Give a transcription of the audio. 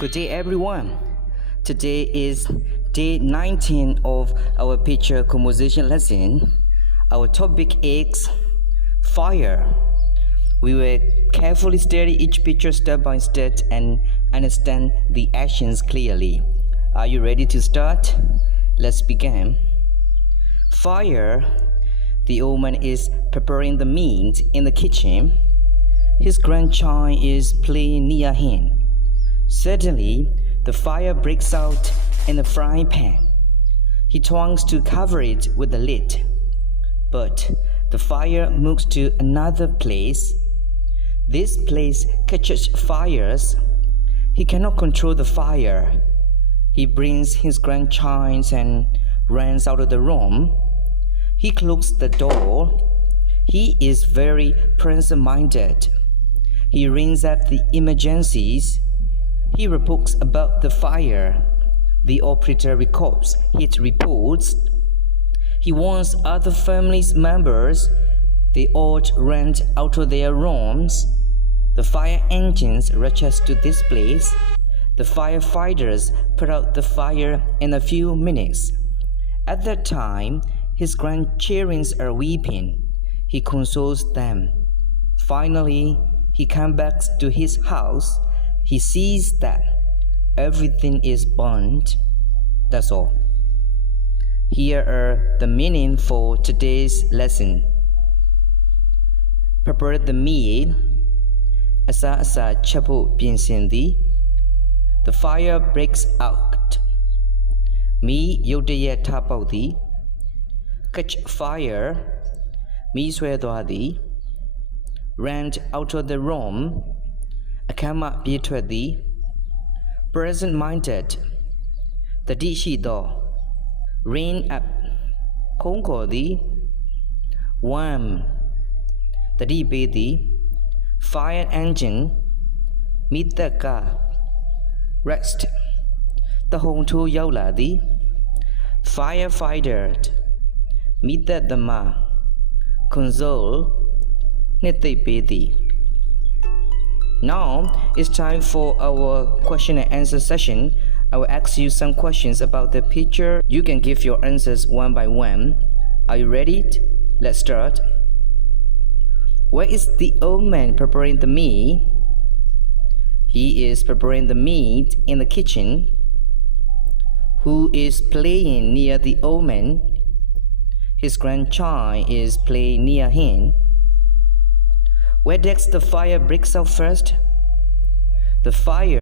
Good day, everyone. Today is day 19 of our picture composition lesson. Our topic is fire. We will carefully study each picture step by step and understand the actions clearly. Are you ready to start? Let's begin. Fire. The old man is preparing the meat in the kitchen. His grandchild is playing near him. Suddenly, the fire breaks out in the frying pan. He tries to cover it with the lid, but the fire moves to another place. This place catches fires. He cannot control the fire. He brings his grandchild and runs out of the room. He closes the door. He is very present-minded. He rings at the emergencies. He reports about the fire. The operator records his reports. He warns other family members. They all ran out of their rooms. The fire engines rushes to this place. The firefighters put out the fire in a few minutes. At that time, his grandchildren are weeping. He consoles them. Finally, he comes back to his house. He sees that everything is burnt. That's all. Here are the meaning for today's lesson. Prepare the meat. Asa chapu pinsindi. The fire breaks out. Mi yodaya tapauti. Catch fire. Mi swedwadi. Ran out of the room. Akama Pietwadi. Present-minded. Tadi shido. Rain up. Konkodi. Warm. Tadi bedi. Fire engine. Mitaka. Rest. Tahong tu yauladi. Firefighter. Mitadama. Console. Nete bedi. Now it's time for our question and answer session. I will ask you some questions about the picture. You can give your answers one by one. Are you ready? Let's start. Where is the old man preparing the meat? He is preparing the meat in the kitchen. Who is playing near the old man? His grandchild is playing near him. Where does the fire breaks out first? The fire